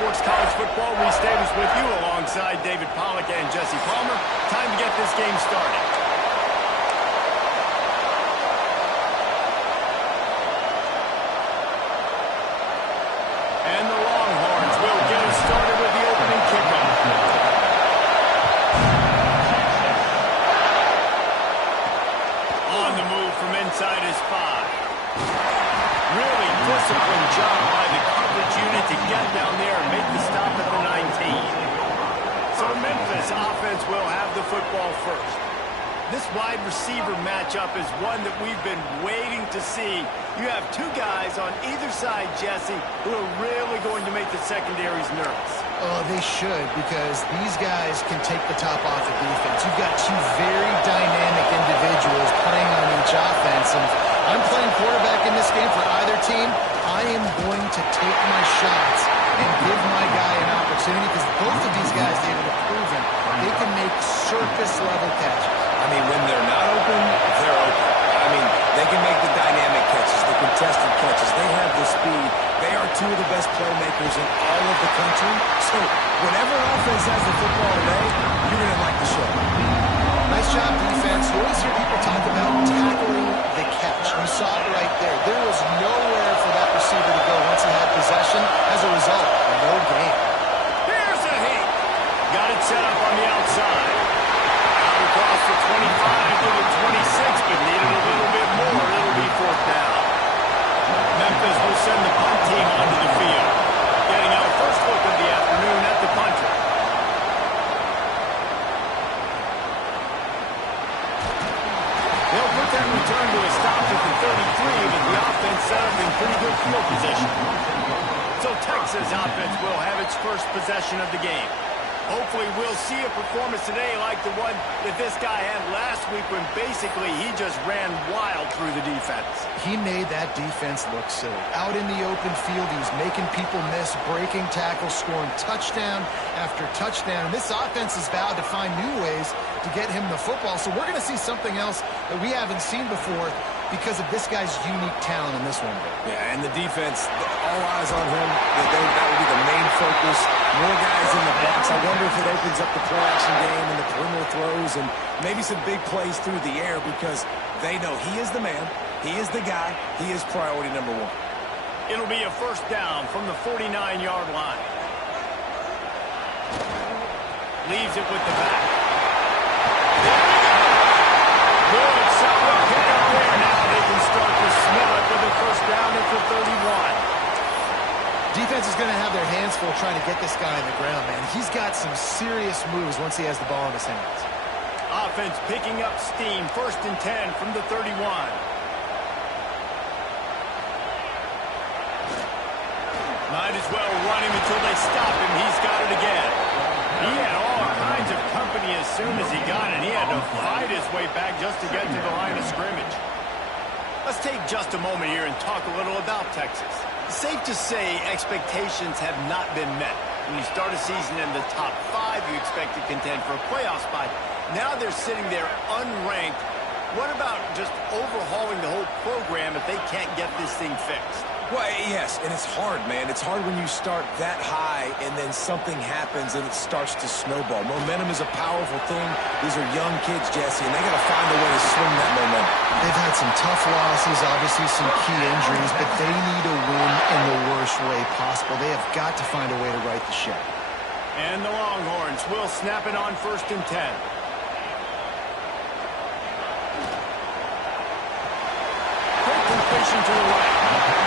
Sports College Football. Reese Davis with you alongside David Pollack and Jesse Palmer. Time to get this game started. And the Longhorns will get us started with the opening kickoff. On the move from inside his 5. Really disciplined job by the coverage unit to get down there and make the stop at the 19. So Memphis offense will have the football first. This wide receiver matchup is one that we've been waiting to see. You have two guys on either side, Jesse, who are really going to make the secondaries nervous. Oh, they should, because these guys can take the top off the defense. You've got two very dynamic individuals playing on each offense, and if I'm playing quarterback in this game for either team, I am going to take my shots and give my guy an opportunity, because both of these guys, David, have proven they can make circus-level catches. I mean, when they're not open, they're open. I mean, they can make the dynamic catches, the contested catches. They have the speed. They are two of the best playmakers in all of the country. So whenever an offense has the football today, you're going to like the show. Nice job, defense. You always hear people talk about tackling the catch. You saw it right there. There was nowhere for that receiver to go once he had possession. As a result, no gain. Here's a hit. Got it set up on the outside. Out across the 25 to the 26, but needed a little bit more. It'll be 4th down. Memphis will send the punt team onto the field. Getting our first look of the afternoon at the punter. They'll put that return to a stop at the 33, but the offense set up in pretty good field position. So Texas offense will have its first possession of the game. Hopefully we'll see a performance today like the one that this guy had last week when basically he just ran wild through the defense. He made that defense look silly. Out in the open field, he was making people miss, breaking tackles, scoring touchdown after touchdown. And this offense has vowed to find new ways to get him the football. So we're going to see something else that we haven't seen before because of this guy's unique talent in this one. Yeah, and the defense, all eyes on him. That will be the main focus. More guys in the box. I wonder if it opens up the play-action game and the perimeter throws and maybe some big plays through the air because they know he is the man, he is the guy, he is priority number 1. It'll be a 1st down from the 49-yard line. Leaves it with the back. Good, solid pick up there. Now they can start to smell it with a 1st down at the 31. Defense is going to have their hands full trying to get this guy on the ground, man. He's got some serious moves once he has the ball in his hands. Offense picking up steam. 1st and 10 from the 31. Might as well run him until they stop him. He's got it again. He had all kinds of company as soon as he got it. He had to fight his way back just to get to the line of scrimmage. Let's take just a moment here and talk a little about Texas. Safe to say expectations have not been met. When you start a season in the top 5, you expect to contend for a playoff spot. Now they're sitting there unranked. What about just overhauling the whole program if they can't get this thing fixed? Well, yes, and it's hard, man. It's hard when you start that high and then something happens and it starts to snowball. Momentum is a powerful thing. These are young kids, Jesse, and they got to find a way to swing that momentum. They've had some tough losses, obviously some key injuries, but they need to win in the worst way possible. They have got to find a way to right the ship. And the Longhorns will snap it on 1st and 10. Quick completion to the right.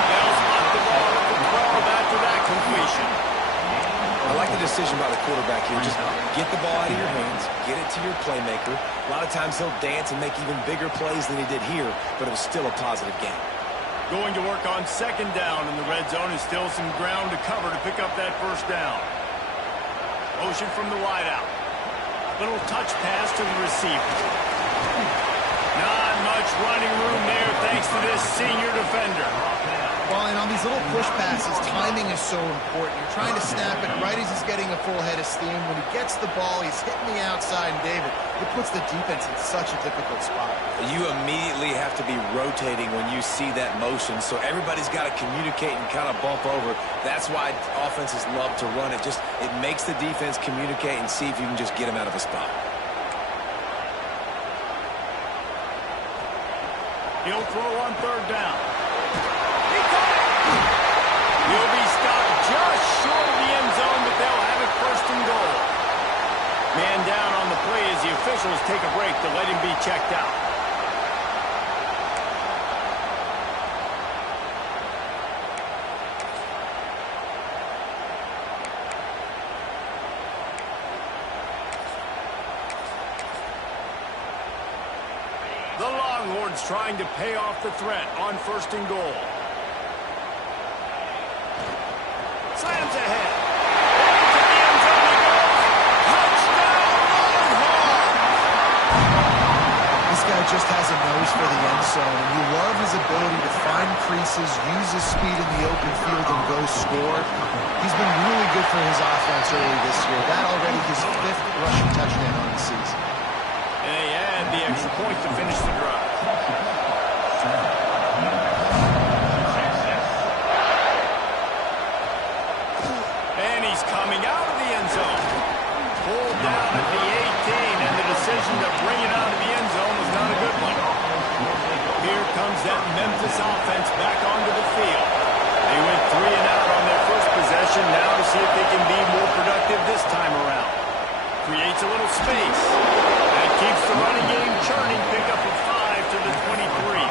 They'll spot the ball at the 12 after that completion. I like the decision by the quarterback here. Just get the ball out of your hands, get it to your playmaker. A lot of times he'll dance and make even bigger plays than he did here, but it was still a positive game. Going to work on 2nd down in the red zone, and still some ground to cover to pick up that 1st down. Motion from the wideout. Little touch pass to the receiver. Not much running room there thanks to this senior defender. Well, and on these little push passes, timing is so important. You're trying to snap it right as he's getting a full head of steam. When he gets the ball, he's hitting the outside, and David, it puts the defense in such a difficult spot. You immediately have to be rotating when you see that motion, so everybody's got to communicate and kind of bump over. That's why offenses love to run it. It makes the defense communicate and see if you can just get him out of a spot. He'll throw on third down. He caught it! He'll be stopped just short of the end zone, but they'll have it first and goal. Man down on the play as the officials take a break to let him be checked out. The Longhorns trying to pay off the threat on first and goal. Slams ahead. To the end zone he goes. Touchdown, Longhorns! This guy just has a nose for the end zone, and you love his ability to find creases, use his speed in the open field, and go score. He's been really good for his offense early this year. That already his 5th rushing touchdown on the season. And they add the extra point to finish the drive. And he's coming out of the end zone. Pulled down at the 18, and the decision to bring it out of the end zone was not a good one. Here comes that Memphis offense back onto the field. They went 3 and out on their first possession, now to see if they can be more productive this time around. Creates a little space. That keeps the running game churning. Pick up a 5 to the 23.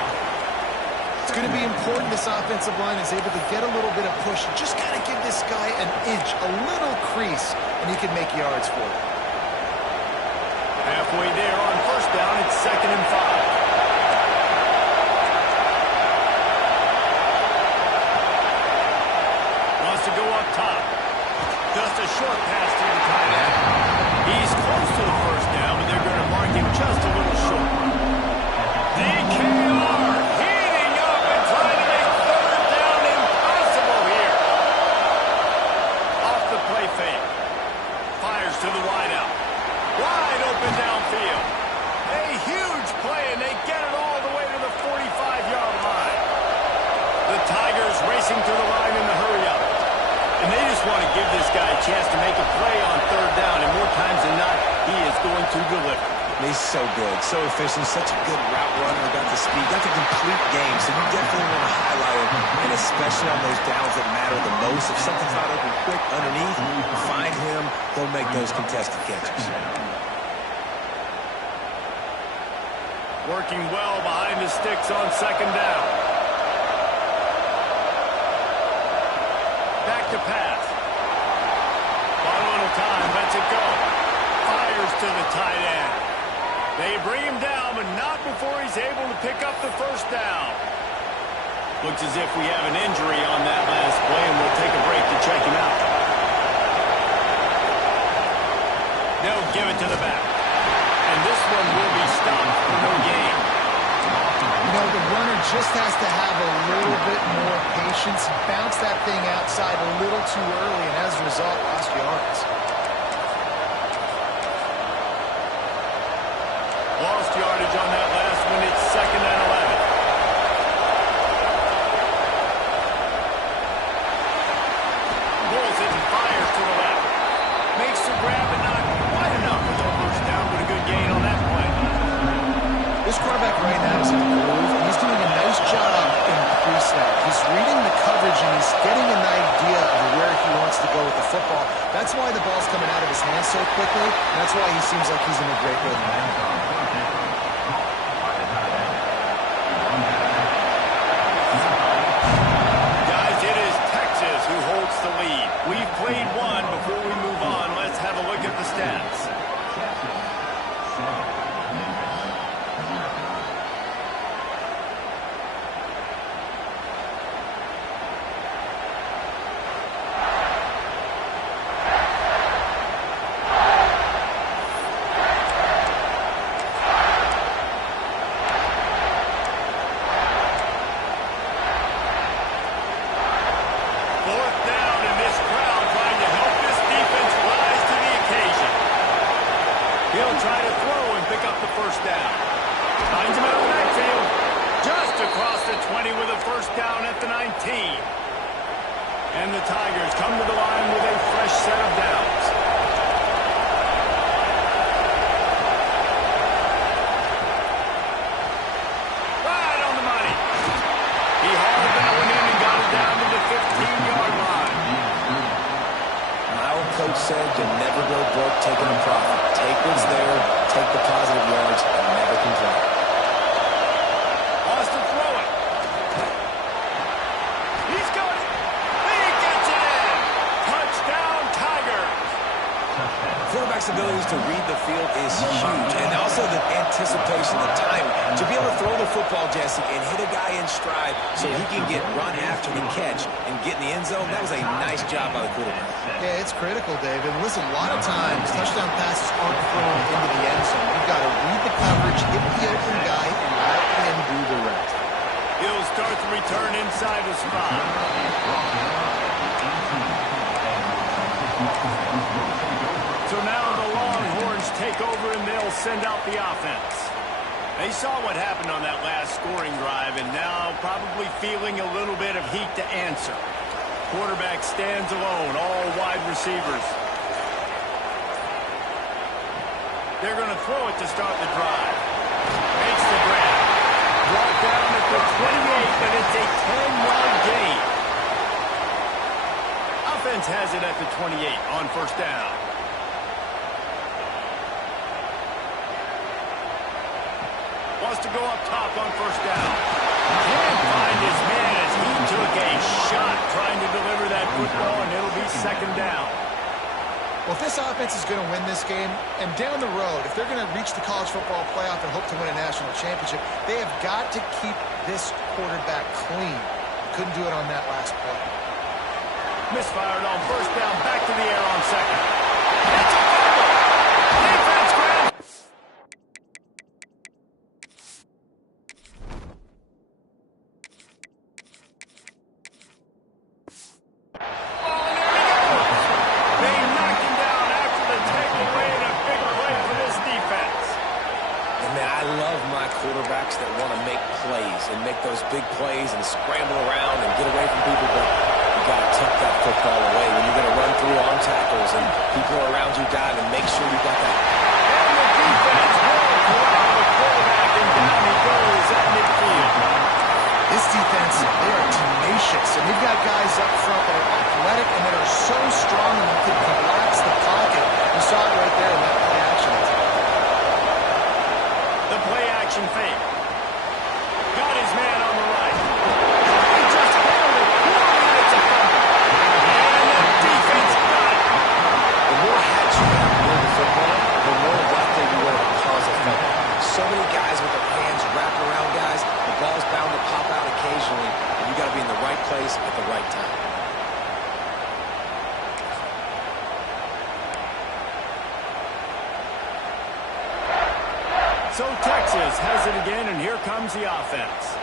It's going to be important this offensive line is able to get a little bit of push. Just got to give this guy an inch, a little crease, and he can make yards for it. Halfway there on first down, it's 2nd and 5. Wants to go up top. Just a short pass to the tight end. He's close to the first down, but they're going to mark him just a little short. DKR heating up and trying to make third down impossible here. Off the play fake. Fires to the wideout. Wide open downfield. A huge play, and they get it all the way to the 45-yard line. The Tigers racing to the line in the hurry-up. And they just want to give this guy a chance to make a play on third down, and more times than not, he is going to deliver. He's so good, so efficient, such a good route runner, got the speed, got the complete game, so you definitely want to highlight him, and especially on those downs that matter the most. If something's not open quick underneath, find him, he'll make those contested catches. Working well behind the sticks on second down. Back to pass. Got a little time, lets it go. Fires to the tight end. They bring him down, but not before he's able to pick up the first down. Looks as if we have an injury on that last play, and we'll take a break to check him out. They'll give it to the back. And this one will be stopped for no gain. You know, the runner just has to have a little bit more patience. Bounce that thing outside a little too early, and as a result, lost yards. Lost yardage on that last one. It's 2nd and 11. Pulls it and fires to the left. Makes the grab, but not quite enough for the first down, but a good gain on that play. This quarterback right now is in the groove, and he's doing a nice job in pre-snap. He's reading the coverage, and he's getting an idea of where he wants to go with the football. That's why the ball's coming out of his hands so quickly, and that's why he seems like he's in a great rhythm. Guys, it is Texas who holds the lead. We've played one. Before we move on, let's have a look at the stats. And the Tigers come to the line with a fresh set of downs. Right on the money. He hauled that one in and got it down to the 15-yard line. My old coach said you never go broke taking a profit. Take what's there, take the positive yards, and never complain. Wants to throw it. He's got it. He gets it in. Touchdown, Tigers. Quarterback's abilities to read the field is huge, and also the anticipation, the timing. To be able to throw the football, Jesse, and hit a guy in stride so he can get run after the catch and get in the end zone, that was a nice job by the quarterback. Yeah, it's critical, David. Listen, a lot of times touchdown passes aren't thrown into the end zone. You've got to read the coverage, hit the open guy, and let him do the rest. He'll start the return inside the spot. So now the Longhorns take over and they'll send out the offense. They saw what happened on that last scoring drive and now probably feeling a little bit of heat to answer. Quarterback stands alone, all wide receivers. They're going to throw it to start the drive. Makes the grab. Brought down at the 28, and it's a 10-yard gain. Offense has it at the 28 on first down. Wants to go up top on first down. Can't find his man as he took a shot trying to deliver that football, and it'll be second down. Well, if this offense is going to win this game, and down the road, if they're going to reach the college football playoff and hope to win a national championship, they have got to keep this quarterback clean. Couldn't do it on that last play. Misfired on first down, back to the air on second. It's a fumble. Defense grabs. Quarterbacks that want to make plays and make those big plays and scramble around and get away from people, but you got to tuck that football away when you're going to run through on tackles and people around you dive, and make sure you got that. And the defense will corral the quarterback, and down he goes at midfield. This defense, they are tenacious, and they've got guys up front that are athletic and that are so strong and can collapse the pocket. You saw it right there in that play action. The play action fake. Got his man on the right. He just held it. It's a fumble. And the defense got it. The more hats you have near the football, the more likely you are to cause a fumble. So many guys with their hands wrapped around guys, the ball's bound to pop out occasionally, and you got to be in the right place at the right time. So Texas has it again, and here comes the offense.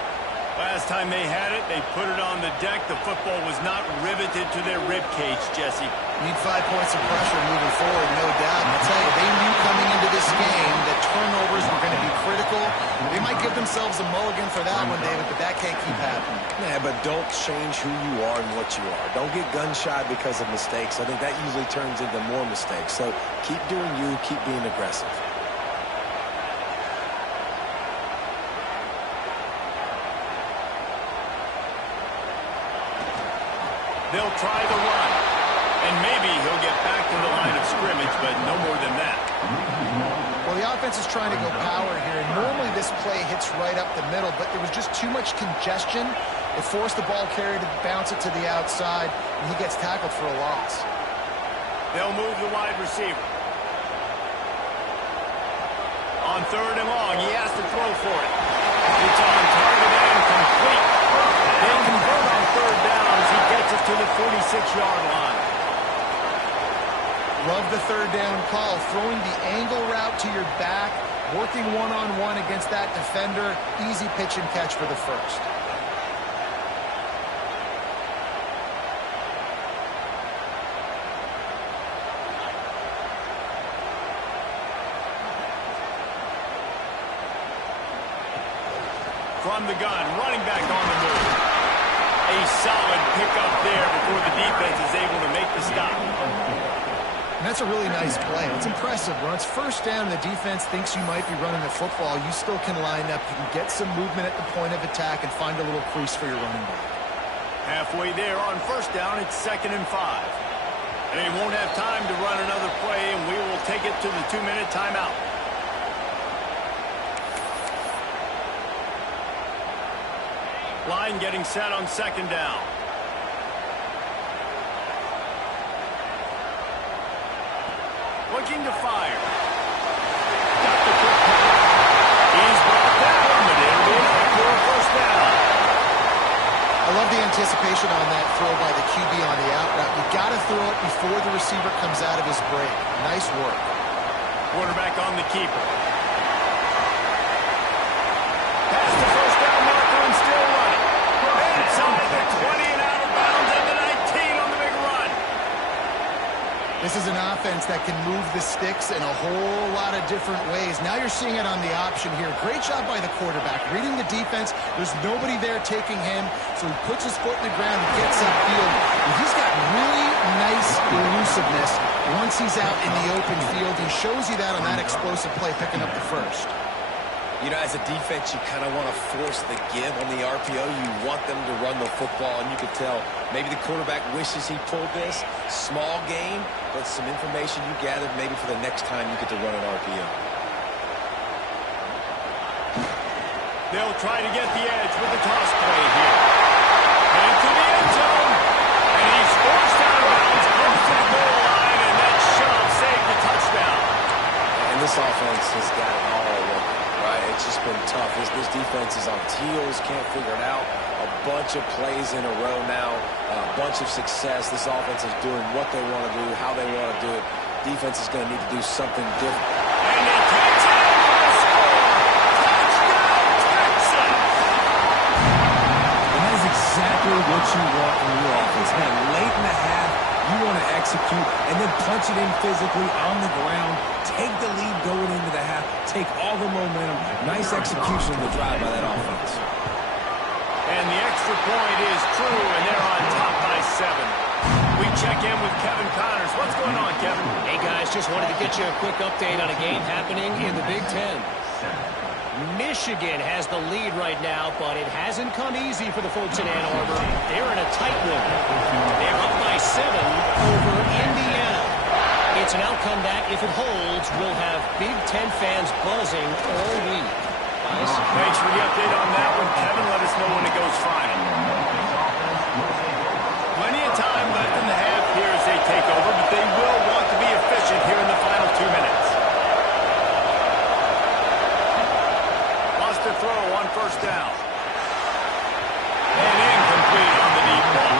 Last time they had it, they put it on the deck. The football was not riveted to their rib cage, Jesse. Need 5 points of pressure moving forward, no doubt. I'll tell you, they knew coming into this game that turnovers were going to be critical. They might give themselves a mulligan for that one, David, but that can't keep happening. Yeah, but don't change who you are and what you are. Don't get gun-shy because of mistakes. I think that usually turns into more mistakes. So keep doing you, keep being aggressive. They'll try the run, and maybe he'll get back to the line of scrimmage, but no more than that. Well, the offense is trying to go power here, and normally this play hits right up the middle, but there was just too much congestion. It forced the ball carrier to bounce it to the outside, and he gets tackled for a loss. They'll move the wide receiver. On third and long, he has to throw for it. It's on target and complete. They'll convert on third down as he gets it to the 46-yard line. Love the third down call, throwing the angle route to your back, working one-on-one against that defender. Easy pitch and catch for the first. From the gun, running back on the move. A solid pickup there before the defense is able to make the stop. And that's a really nice play. It's impressive. When it's first down and the defense thinks you might be running the football, you still can line up. You can get some movement at the point of attack and find a little crease for your running back. Halfway there on first down, it's 2nd and 5. They won't have time to run another play, and we will take it to the 2-minute timeout. Line getting set on 2nd down. Looking to fire. Got the quick pass. He's brought that one, but it'll be enough for a first down. I love the anticipation on that throw by the QB on the out route. You got to throw it before the receiver comes out of his break. Nice work. Quarterback on the keeper. Pass the first down marker and still running. Inside the 20 and out of bounds at the 19 on the big run. This is an offense that can move the sticks in a whole lot of different ways. Now you're seeing it on the option here. Great job by the quarterback. Reading the defense, there's nobody there taking him, so he puts his foot in the ground and gets upfield. And he's got really nice elusiveness once he's out in the open field. He shows you that on that explosive play, picking up the first. You know, as a defense, you kind of want to force the give on the RPO. You want them to run the football, and you could tell maybe the quarterback wishes he pulled this. Small game, but some information you gathered maybe for the next time you get to run an RPO. They'll try to get the edge with the toss play here. And to the end zone. And he's forced out of bounds close to the goal line, and that shove saved the touchdown. And this offense has got it all working. Right, it's just been tough. This defense is on its heels, can't figure it out. A bunch of plays in a row now, a bunch of success. This offense is doing what they want to do, how they want to do it. Defense is going to need to do something different. And they catch it for a score. Touchdown, Texas! And that is exactly what you want from your offense. Man, late in the half, you want to execute and then punch it in physically on the ground. Take the lead going into the half. Take all the momentum. Nice execution of the drive by that offense. And the extra point is true, and they're on top by 7. We check in with Kevin Connors. What's going on, Kevin? Hey, guys, just wanted to get you a quick update on a game happening in the Big Ten. Michigan has the lead right now, but it hasn't come easy for the folks in Ann Arbor. They're in a tight one. They're up by 7 over Indiana. It's an outcome that, if it holds, will have Big Ten fans buzzing all week. Guys? Thanks for the update on that one, Kevin. Let us know when it goes final. Plenty of time left in the half here as they take over, but they will want to be efficient here in the final 2 minutes. Lost a throw on first down. And incomplete on the deep ball.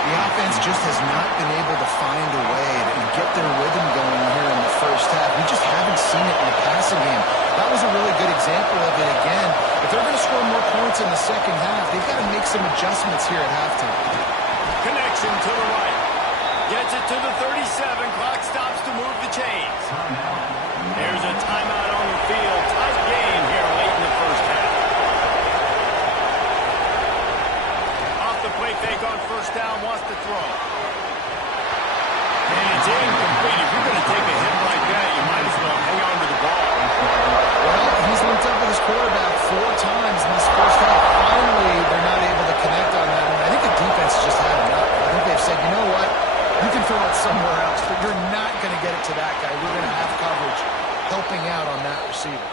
The offense just has not been able to find a way to get their rhythm going here in the first half. We just haven't seen it in the passing game. That was a really good example of it again. If they're going to score more points in the second half, they've got to make some adjustments here at halftime. Connection to the right. Gets it to the 37. Clock stops to move the chains. There's a timeout on the field. Tight game here late in the first half. Off the play fake on first down. Wants to throw. And it's incomplete. If you're going to take a hit like that, you might as well hang on to the ball. Well, he's linked up with his quarterback 4 times in this first half. Finally, they're not able to connect on that. And I think the defense just had enough. I think they've said, you know what? You can throw it somewhere else, but you're not going to get it to that guy. We're going to have coverage helping out on that receiver.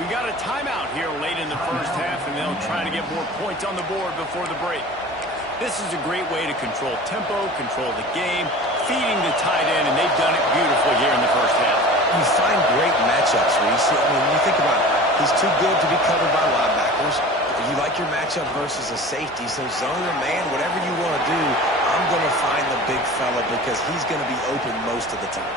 We got a timeout here late in the first half, and they'll try to get more points on the board before the break. This is a great way to control tempo, control the game, feeding the tight end, and they've done it beautifully here in the first half. You find great matchups, Reese. I mean, when you think about it, he's too good to be covered by linebackers. You like your matchup versus a safety, so zone or man, whatever you want to do, I'm going to find the big fella because he's going to be open most of the time.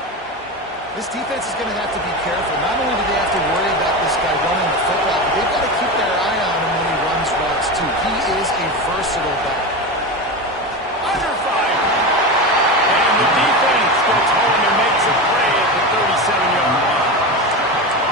This defense is going to have to be careful. Not only do they have to worry about this guy running the football, but they've got to keep their eye on him when he runs routes, too. He is a versatile back. Under fire. And the defense gets home and makes a play at the 37-yard line.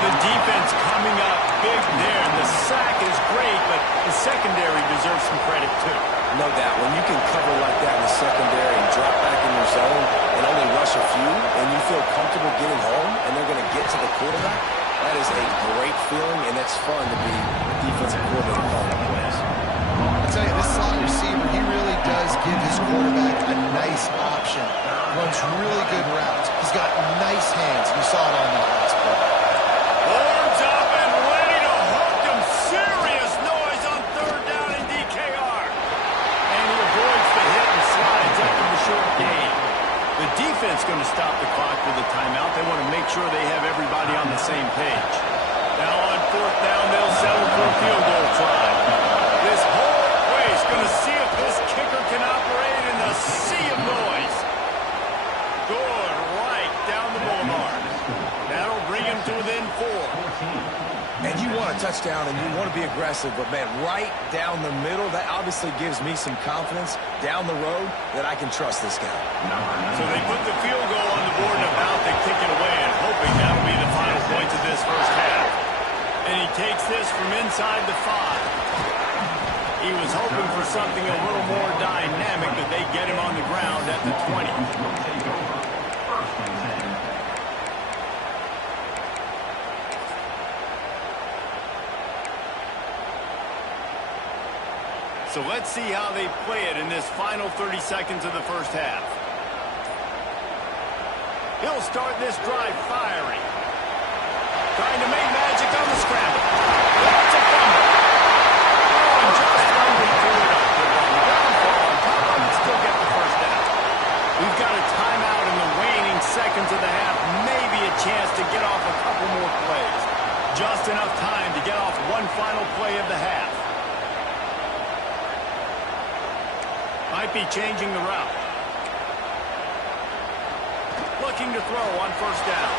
The defense coming up big there. The sack is great, but the secondary deserves some credit, too. No doubt. When you can cover like that in the secondary and drop back in your zone and only rush a few, and you feel comfortable getting home, and they're going to get to the quarterback, that is a great feeling, and it's fun to be a defensive coordinator calling plays. I'll tell you, this slot receiver, he really does give his quarterback a nice option. Runs really good routes. He's got nice hands. You saw it on that last play. Horns up and ready to hook him. Serious noise on third down in DKR. And he avoids the hit and slides after the short gain. The defense going to stop the clock with a timeout. They want to make sure they have everybody on the same page. Now on fourth down, they'll settle for a field goal try. This whole place going to see if this kicker can operate in the sea of noise. Good right down the boulevard. That'll bring him to within 4. And you want a touchdown and you want to be aggressive, but, man, right down the middle, that obviously gives me some confidence down the road that I can trust this guy. So they put the field goal on the board and about to kick it away and hoping that'll be the final points of this first half. And he takes this from inside the 5. He was hoping for something a little more dynamic, but they get him on the ground at the 20. So let's see how they play it in this final 30 seconds of the first half. He'll start this drive firing. Trying to make magic on the scramble. That's a fumble. Oh, and just fumbling threw it up. Good on the ground ball on top of it, still get the first down. We've got a timeout in the waning seconds of the half. Maybe a chance to get off a couple more plays. Just enough time to get off one final play of the half. Might be changing the route. Looking to throw on first down.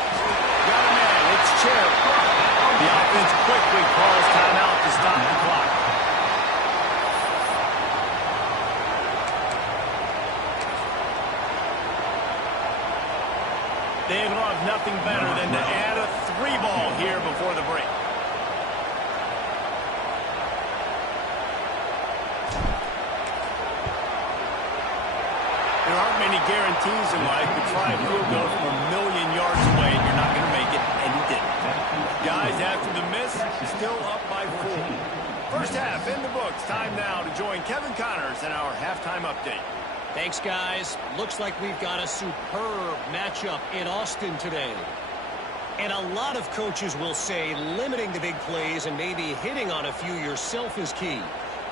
Got a man, it's Cherry. The offense quickly calls timeout to stop the clock. They will have nothing better than to add a 3-ball here before the break. There aren't many guarantees in life, but try a field goal from a million yards away and you're not going to make it, and he didn't. Guys, after the miss, still up by 4. First half in the books. Time now to join Kevin Connors in our halftime update. Thanks, guys. Looks like we've got a superb matchup in Austin today. And a lot of coaches will say limiting the big plays and maybe hitting on a few yourself is key.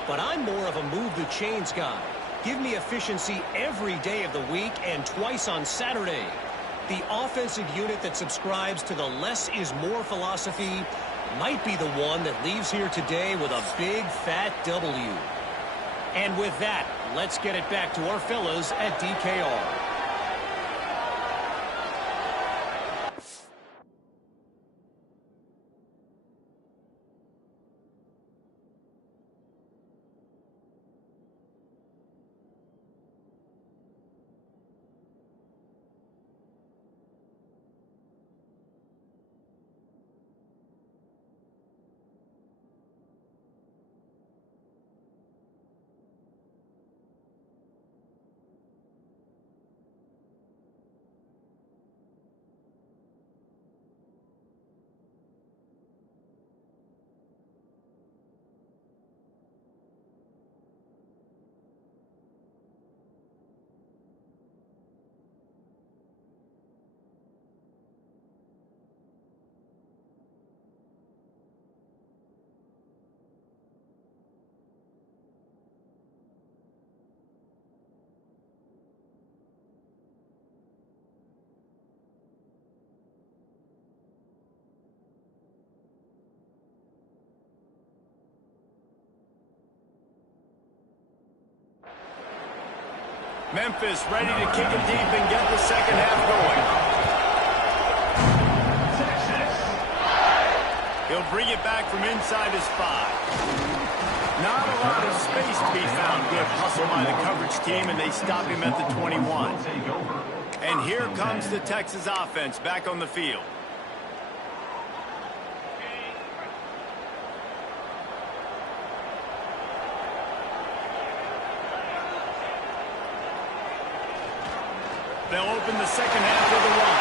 But I'm more of a move the chains guy. Give me efficiency every day of the week and twice on Saturday. The offensive unit that subscribes to the less is more philosophy might be the one that leaves here today with a big fat W. And with that, let's get it back to our fellas at DKR. Memphis ready to kick it deep and get the second half going. He'll bring it back from inside his 5. Not a lot of space to be found. Good hustle by the coverage team, and they stop him at the 21. And here comes the Texas offense back on the field. They'll open the second half with a run.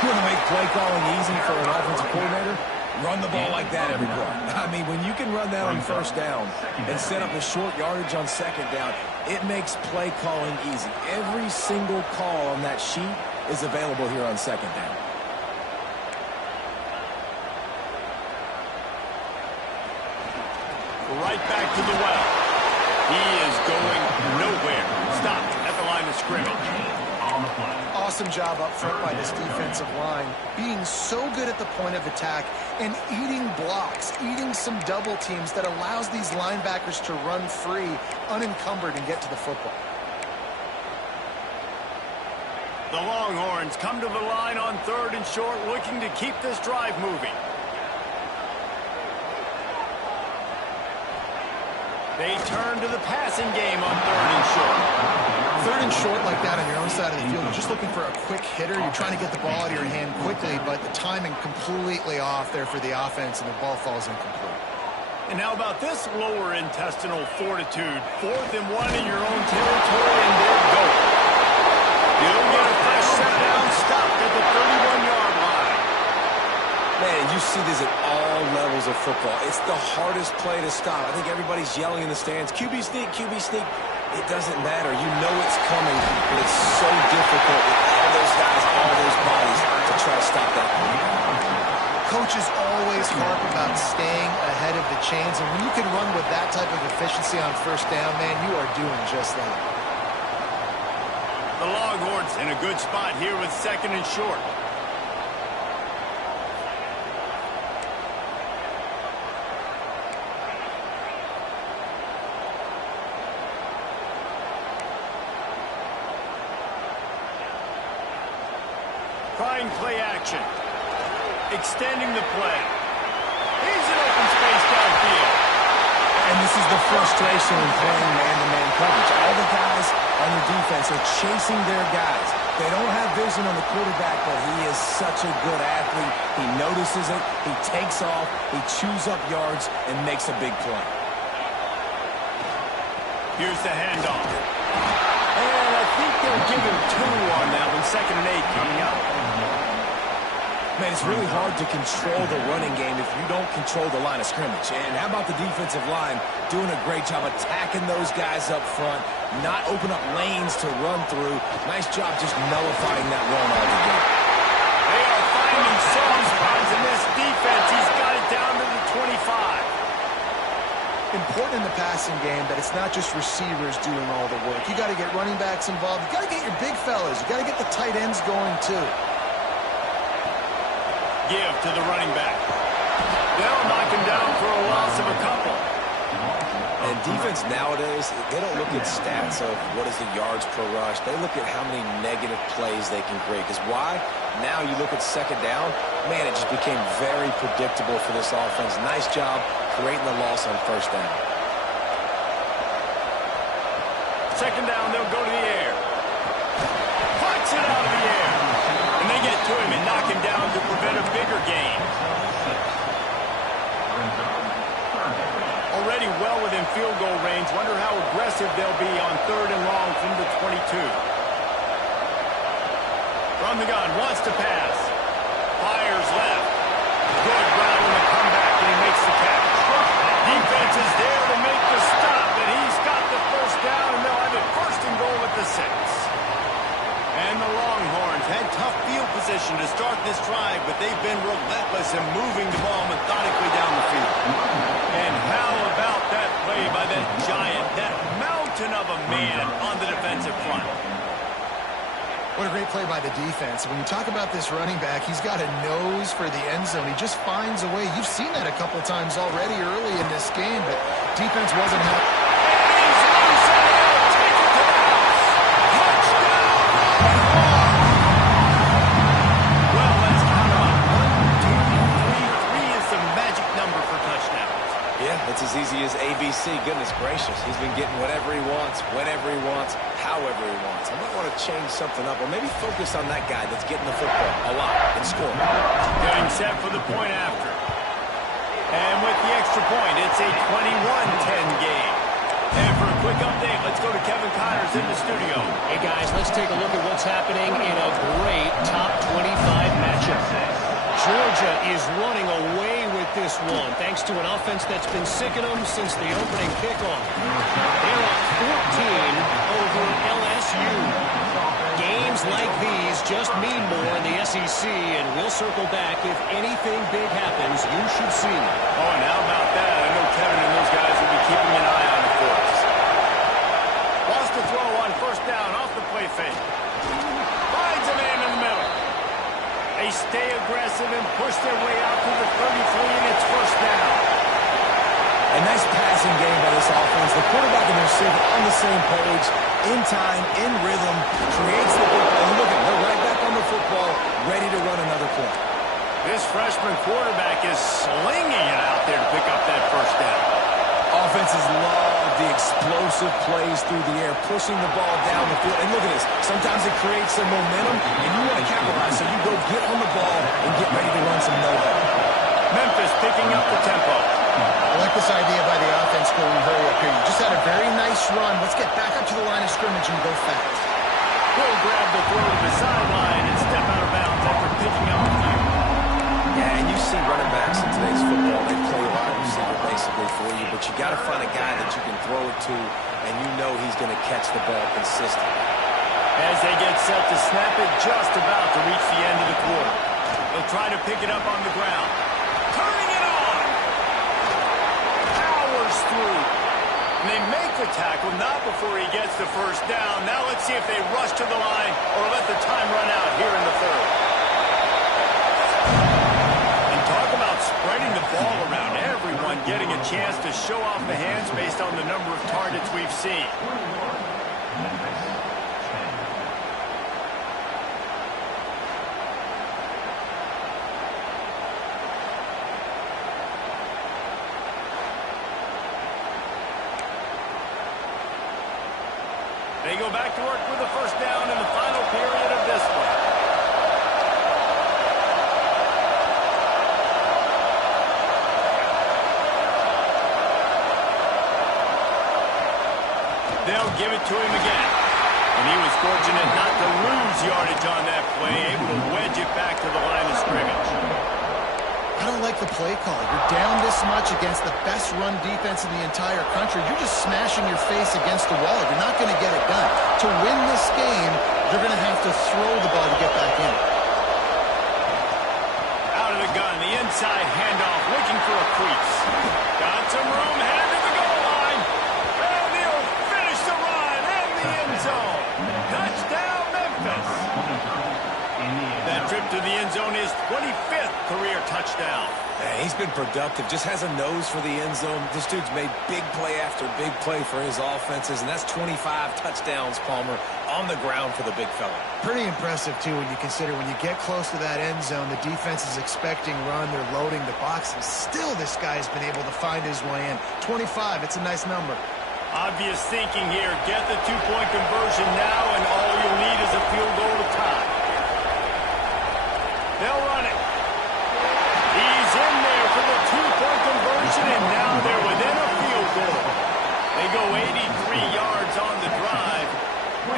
You want to make play calling easy for an offensive coordinator? Run the ball like that every play. I mean, when you can run that on first down and set up a short yardage on second down, it makes play calling easy. Every single call on that sheet is available here on second down. Right back to the well. He is going nowhere. Stopped at the line of scrimmage. Awesome job up front by this defensive line, being so good at the point of attack and eating blocks, eating some double teams that allows these linebackers to run free, unencumbered, and get to the football. The Longhorns come to the line on 3rd and short, looking to keep this drive moving. They turn to the passing game on 3rd and short. 3rd and short like that on your own side of the field, you're just looking for a quick hitter. You're trying to get the ball out of your hand quickly, but the timing completely off there for the offense, and the ball falls incomplete. And how about this lower intestinal fortitude? 4th and 1 in your own territory, and they're going. You'll get a fresh set down, stopped at the 31-yard line. Man, you see this at all levels of football. It's the hardest play to stop. I think everybody's yelling in the stands, QB sneak, QB sneak. It doesn't matter. You know it's coming, but it's so difficult with all those guys, all those bodies to try to stop that. Coaches always harp about staying ahead of the chains, and when you can run with that type of efficiency on first down, man, you are doing just that. The Longhorns in a good spot here with 2nd and short. Trying play action. Extending the play. He's in open space downfield. And this is the frustration in playing man-to-man coverage. All the guys on your defense are chasing their guys. They don't have vision on the quarterback, but he is such a good athlete. He notices it, he takes off, he chews up yards, and makes a big play. Here's the handoff. And I think they'll give him 2 on that one. 2nd and 8 coming up. Man, it's really hard to control the running game if you don't control the line of scrimmage. And how about the defensive line doing a great job attacking those guys up front, not open up lanes to run through. Nice job just nullifying that run altogether. They are finding soft spots in this defense. He's got it down to the 25. Important in the passing game that it's not just receivers doing all the work. You got to get running backs involved. You got to get your big fellas. You got to get the tight ends going too. Give to the running back. They'll knock him down for a loss of a couple. And defense nowadays, they don't look at stats of what is the yards per rush. They look at how many negative plays they can create. Because why? Now you look at 2nd down, man, it just became very predictable for this offense. Nice job creating the loss on 1st down. 2nd down, they'll go to the air. Puts it out of the air. And they get to him and knock him down to prevent a bigger gain. Already well within field goal range. Wonder how aggressive they'll be on 3rd and long from the 22. From the gun, wants to pass. Fires left. Good route on the comeback, and he makes the catch. Defense is there to make the stop, and he's got the 1st down, and they'll have it 1st and goal at the 6. And the Longhorns had tough field position to start this drive, but they've been relentless in moving the ball methodically down the field. And how about that play by that giant, that mountain of a man on the defensive front? What a great play by the defense. When you talk about this running back, he's got a nose for the end zone. He just finds a way. You've seen that a couple times already early in this game, but defense wasn't happy. It's as easy as ABC. Goodness gracious. He's been getting whatever he wants, whenever he wants, however he wants. I might want to change something up or maybe focus on that guy that's getting the football a lot and scoring. Getting set for the point after. And with the extra point, it's a 21-10 game. And for a quick quick update. Let's go to Kevin Connors in the studio. Hey, guys, let's take a look at what's happening in a great top 25 matchup. Georgia is running away with this one, thanks to an offense that's been sicking them since the opening kickoff. They're up 14 over LSU. Games like these just mean more in the SEC, and we'll circle back if anything big happens. You should see. Oh, and how about that? I know Kevin and those guys will be keeping an eye on it for us. Lost the throw on first down off the play fake. Finds a man in the middle. They stay aggressive and push their way out to the 33, and it's first down. A nice passing game by this offense. The quarterback and the receiver on the same page, in time, in rhythm, creates the big play. Look at them, they're right back on the football, ready to run another play. This freshman quarterback is slinging it out there to pick up that first down. Offenses love the explosive plays through the air, pushing the ball down the field. And look at this. Sometimes it creates some momentum, and you want to capitalize. So you go get on the ball and get ready to run some no-huddle. Memphis picking up the tempo. I like this idea by the offense going hurry up here. You just had a very nice run. Let's get back up to the line of scrimmage and go fast. Will grab the throw to the sideline and step out of bounds after picking up a few. Yeah, and you see running backs in today's football. They play wide receiver basically for you, but you got to find a guy that you can throw it to, and you know he's going to catch the ball consistently. As they get set to snap it, just about to reach the end of the quarter. They'll try to pick it up on the ground. Turning it on! Powers through. And they make the tackle, not before he gets the first down. Now let's see if they rush to the line or let the time run out here in the third. And talk about spreading the ball around. Everyone getting a chance to show off the hands based on the number of targets we've seen. They go back to work with the first down in the final period of this one. They'll give it to him again. And he was fortunate not to lose yardage on that play, able to wedge it back to the line of scrimmage. I don't like the play call. You're down this much against the best run defense in the entire country. You're just smashing your face against the wall. You're not going to get it done. To win this game, you're going to have to throw the ball to get back in. Out of the gun, the inside handoff, looking for a crease. Got some room, headed to the goal line. And he'll finish the run in the end zone. Touchdown, Memphis. That trip to the end zone is 25th career touchdown. Man, he's been productive, just has a nose for the end zone. This dude's made big play after big play for his offenses, and that's 25 touchdowns, Palmer, on the ground for the big fella. Pretty impressive, too, when you consider when you get close to that end zone, the defense is expecting run, they're loading the box, and still this guy's been able to find his way in. 25, it's a nice number. Obvious thinking here. Get the two-point conversion now, and all you'll need is a field goal to tie. They'll run it. He's in there for the two-point conversion, and now they're within a field goal. They go 83 yards on the drive,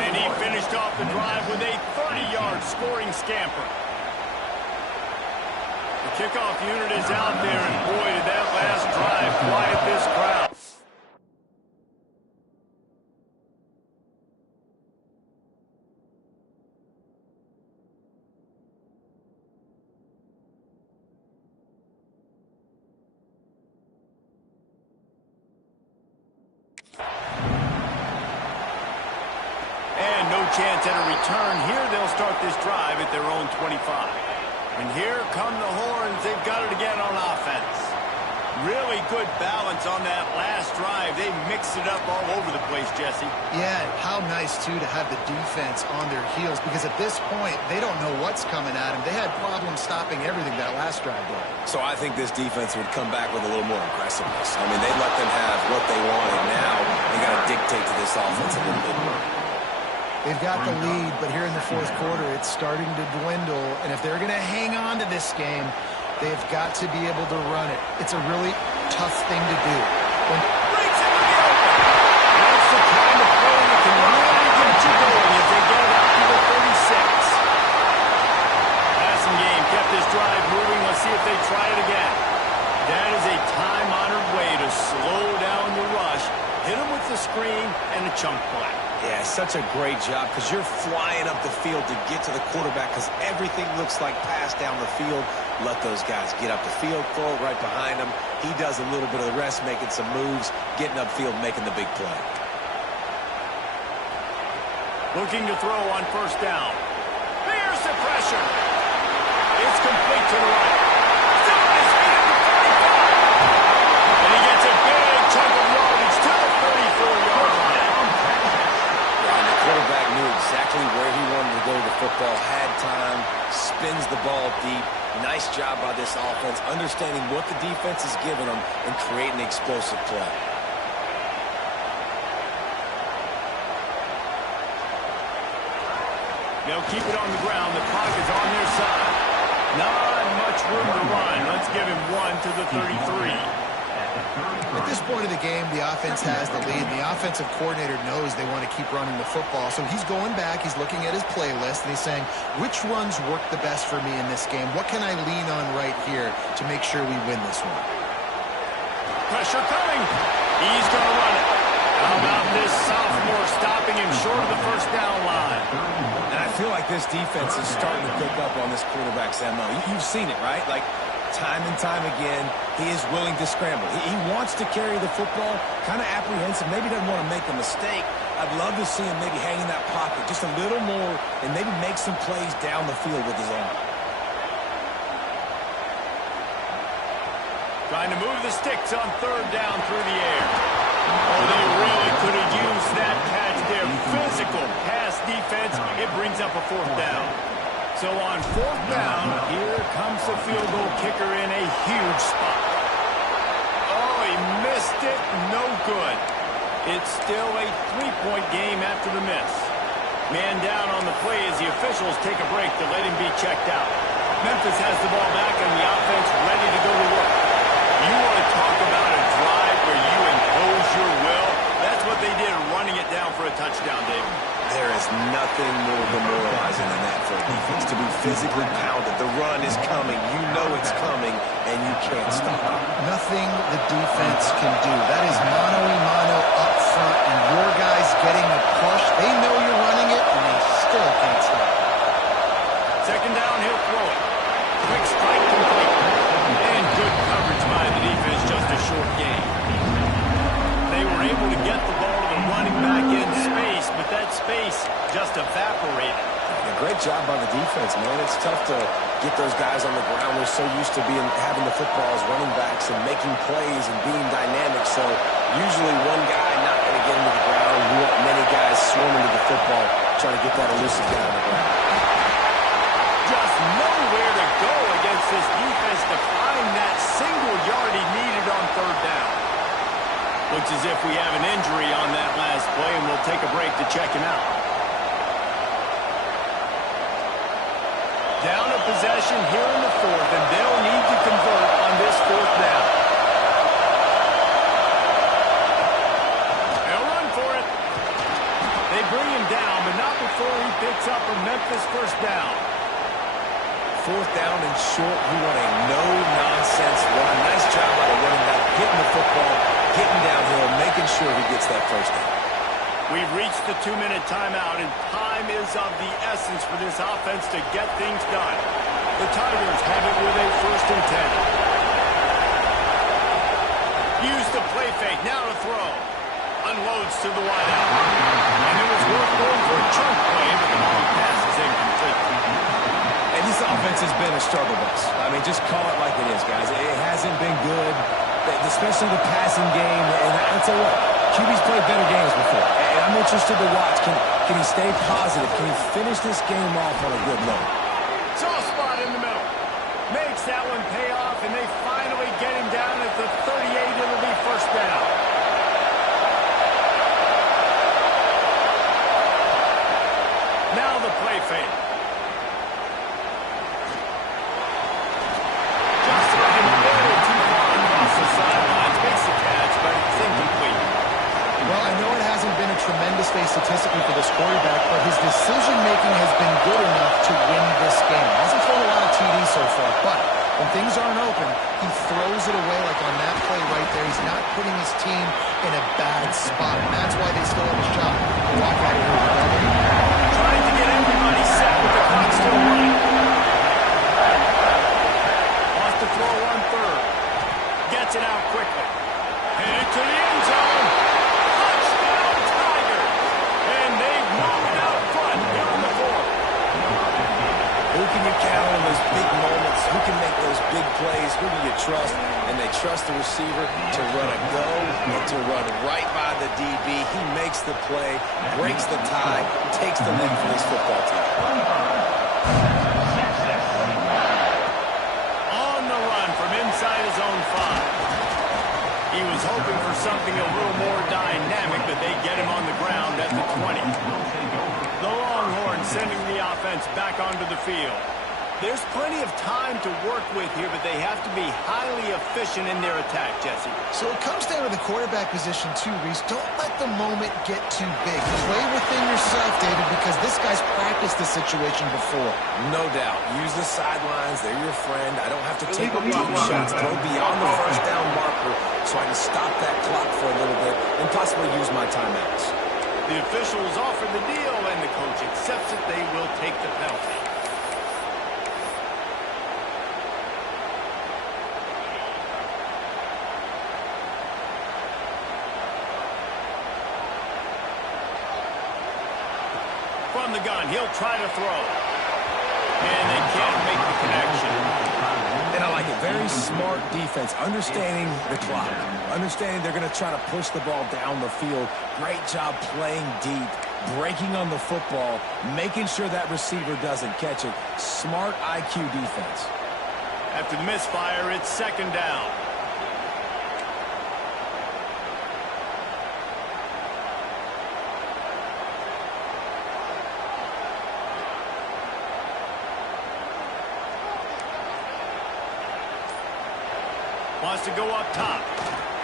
and he finished off the drive with a 30-yard scoring scamper. The kickoff unit is out there, and boy, did that last drive quiet this crowd. And no chance at a return here. They'll start this drive at their own 25. And here come the horns. They've got it again on offense. Really good balance on that last drive. They mixed it up all over the place, Jesse. Yeah, how nice, too, to have the defense on their heels, because at this point, they don't know what's coming at them. They had problems stopping everything that last drive did. So I think this defense would come back with a little more aggressiveness. I mean, they let them have what they wanted. Now they got to dictate to this offense a little bit more. They've got the lead, but here in the fourth quarter, it's starting to dwindle. And if they're going to hang on to this game, they've got to be able to run it. It's a really tough thing to do. Breaks into the open. That's the job because you're flying up the field to get to the quarterback because everything looks like pass down the field. Let those guys get up the field, throw it right behind him. He does a little bit of the rest, making some moves, getting upfield, making the big play. Looking to throw on first down. There's the pressure. It's complete to the right. Still on his feet at the 35. And he gets a big chunk of yardage to the 34-yard line. And the quarterback knew exactly where he wanted to go with the football, had time, spins the ball deep. Nice job by this offense, understanding what the defense is giving them and creating an explosive play. They'll keep it on the ground. The clock is on their side. Not much room to run. Let's give him 1 to the 33. At this point of the game, the offense has the lead. The offensive coordinator knows they want to keep running the football. So he's going back, he's looking at his playlist, and he's saying, which runs work the best for me in this game? What can I lean on right here to make sure we win this one? Pressure coming. He's going to run it. How about this sophomore stopping him short of the first down line? And I feel like this defense is starting to pick up on this quarterback's MO. You've seen it, right? Like, time and time again, he is willing to scramble. He wants to carry the football, kind of apprehensive, maybe doesn't want to make a mistake. I'd love to see him maybe hang in that pocket just a little more and maybe make some plays down the field with his arm. Trying to move the sticks on third down through the air. Oh, they really could have used that catch there. Physical pass defense. It brings up a fourth down. So on fourth down, here comes the field goal kicker in a huge spot. Oh, he missed it. No good. It's still a three-point game after the miss. Man down on the play as the officials take a break to let him be checked out. Memphis has the ball back and the offense ready to go to work. You want to talk about a drive where you impose your will? That's what they did, running it down for a touchdown, David. There is nothing more demoralizing than that for a defense, to be physically pounded. The run is coming. You know it's coming, and you can't stop it. Nothing the defense can do. That is mano-a-mano up front, and your guys getting the push. They know you're running it, and they still can't stop it. Second down, he'll throw it. Quick strike complete. And good coverage by the defense, just a short game. They were able to get the ball to the running back in space, but that space just evaporated. A great job by the defense, man. It's tough to get those guys on the ground. They're so used to having the football as running backs and making plays and being dynamic. So usually one guy not going to get into the ground. We want many guys swarming to the football, trying to get that elusive guy on the ground. Just nowhere to go against this defense to find that single yard he needed on third down. Looks as if we have an injury on that last play, and we'll take a break to check him out. Down a possession here in the fourth, and they'll need to convert on this fourth down. They'll run for it. They bring him down, but not before he picks up a Memphis first down. Fourth down and short, you want a no-nonsense run. Nice job by the running back, getting the football, getting downhill, making sure he gets that first down. We've reached the 2-minute timeout, and time is of the essence for this offense to get things done. The Tigers have it with a 1st and 10. Use the play fake, now to throw. Unloads to the wideout. And it was worth going for a chunk play, but the long pass is incomplete. And this offense has been a struggle bus. I mean, just call it like it is, guys. It hasn't been good, especially the passing game. And I'll tell you what, QB's played better games before. And I'm interested to watch. Can he stay positive? Can he finish this game off on a good note? Soft spot in the middle. Makes that one pay off, and they finally get him down at the 38. It'll be first down. Now the play fake. Well, I know it hasn't been a tremendous day statistically for this quarterback, but his decision-making has been good enough to win this game. He hasn't thrown a lot of TDs so far, but when things aren't open, he throws it away like on that play right there. He's not putting his team in a bad spot, and that's why they still have a shot to walk out of here with a can count on those big moments? Who can make those big plays? Who do you trust? And they trust the receiver to run a go and to run right by the DB. He makes the play, breaks the tie, takes the lead for this football team. On the run from inside his own 5. He was hoping for something a little more dynamic, but they get him on the ground at the 20. The Longhorns sending the offense back onto the field. There's plenty of time to work with here, but they have to be highly efficient in their attack, Jesse. So it comes down to the quarterback position too, Reese. Don't let the moment get too big. Play within yourself, David, because this guy's practiced this situation before. No doubt. Use the sidelines. They're your friend. I don't have to take deep shots. Throw beyond the first down marker so I can stop that clock for a little bit and possibly use my timeouts. The officials offer the deal, and the coach accepts it. They will take the penalty. From the gun, he'll try to throw. And they can't make the connection. And I like it. Very smart defense. Understanding the clock. Understanding they're going to try to push the ball down the field. Great job playing deep. Breaking on the football. Making sure that receiver doesn't catch it. Smart IQ defense. After the misfire, it's second down. Wants to go up top.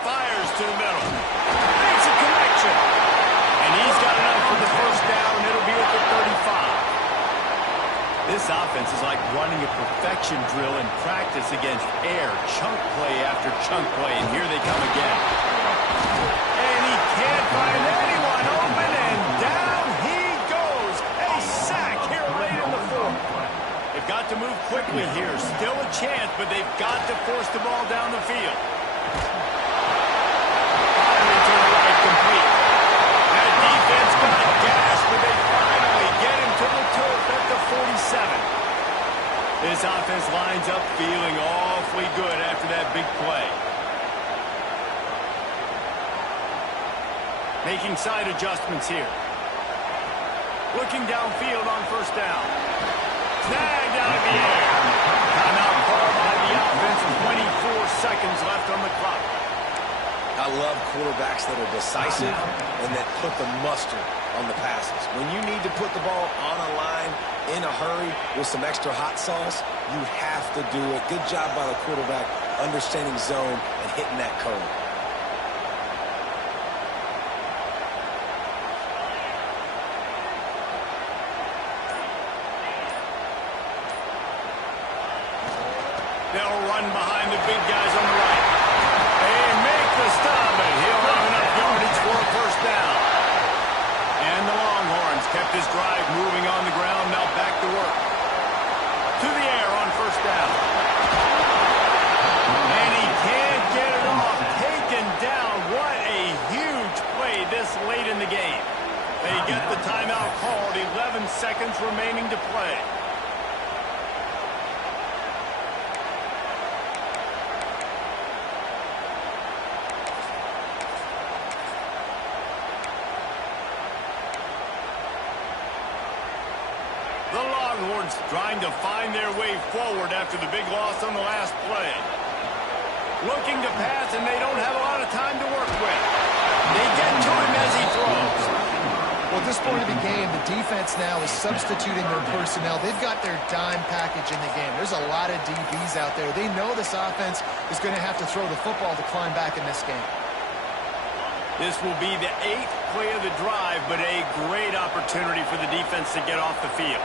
Fires to the middle. Makes a connection. And he's got enough for the first down. It'll be at the 35. This offense is like running a perfection drill in practice against air. Chunk play after chunk play. And here they come again. And he can't find anyone open. And down he goes. A sack here late in the fourth. They've got to move quickly here. Still a chance, but they've got to force the ball down the field. Firing to the right, complete. That defense got gashed, but they finally get him to the turf at the 47. This offense lines up feeling awfully good after that big play. Making side adjustments here. Looking downfield on first down. Snagged out of the air. Timeout called by the offense. 24 seconds left on the clock. I love quarterbacks that are decisive and that put the mustard on the passes. When you need to put the ball on a line in a hurry with some extra hot sauce, you have to do it. Good job by the quarterback understanding zone and hitting that curve. They'll run behind the big guys on the right. They make the stop, and he'll have enough yardage for a first down. And the Longhorns kept this drive moving on the ground, now back to work. To the air on first down. And he can't get it off. Taken down. What a huge play this late in the game. They get the timeout called. 11 seconds remaining to play. The Longhorns trying to find their way forward after the big loss on the last play. Looking to pass, and they don't have a lot of time to work with. They get to him as he throws. Well, at this point of the game, the defense now is substituting their personnel. They've got their dime package in the game. There's a lot of DBs out there. They know this offense is going to have to throw the football to climb back in this game. This will be the 8th play of the drive, but a great opportunity for the defense to get off the field.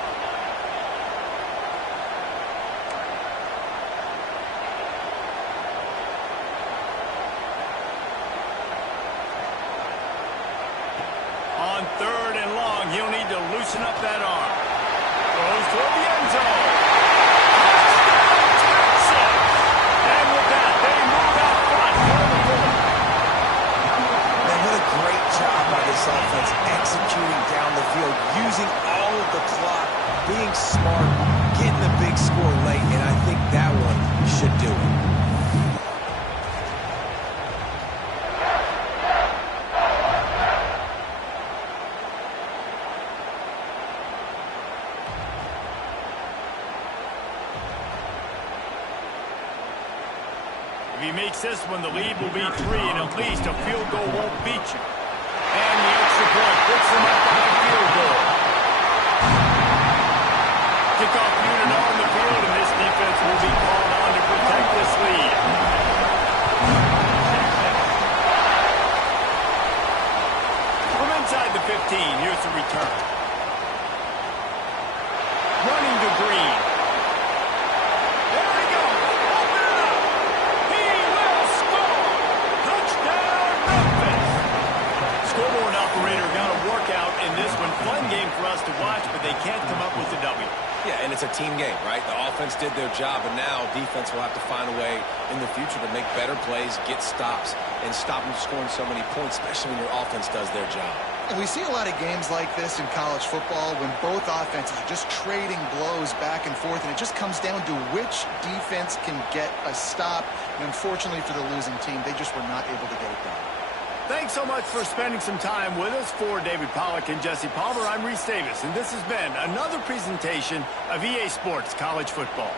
On third and long, he'll need to loosen up that arm. Goes toward the end zone. Touchdown, Texas! And with that, they move out front for the fourth. Man, what a great job by this offense executing down the field, using all of the clock, being smart, getting the big score late, and I think that one should do it. If he makes this one, the lead will be 3, and at least a field goal won't beat you. And the extra point puts them up by a field goal. Kickoff unit on the field, and this defense will be called on to protect this lead. From inside the 15, here's the return. Running to Green. There he goes. Open it up. He will score. Touchdown, Memphis. Scoreboard operator got a workout in this one. Fun game for us to watch, but they can't come up with the W. Yeah, and it's a team game, right? The offense did their job, and now defense will have to find a way in the future to make better plays, get stops, and stop them scoring so many points, especially when your offense does their job. And we see a lot of games like this in college football when both offenses are just trading blows back and forth, and it just comes down to which defense can get a stop. And unfortunately for the losing team, they just were not able to get it done. Thanks so much for spending some time with us. For David Pollack and Jesse Palmer, I'm Reese Davis, and this has been another presentation of EA Sports College Football.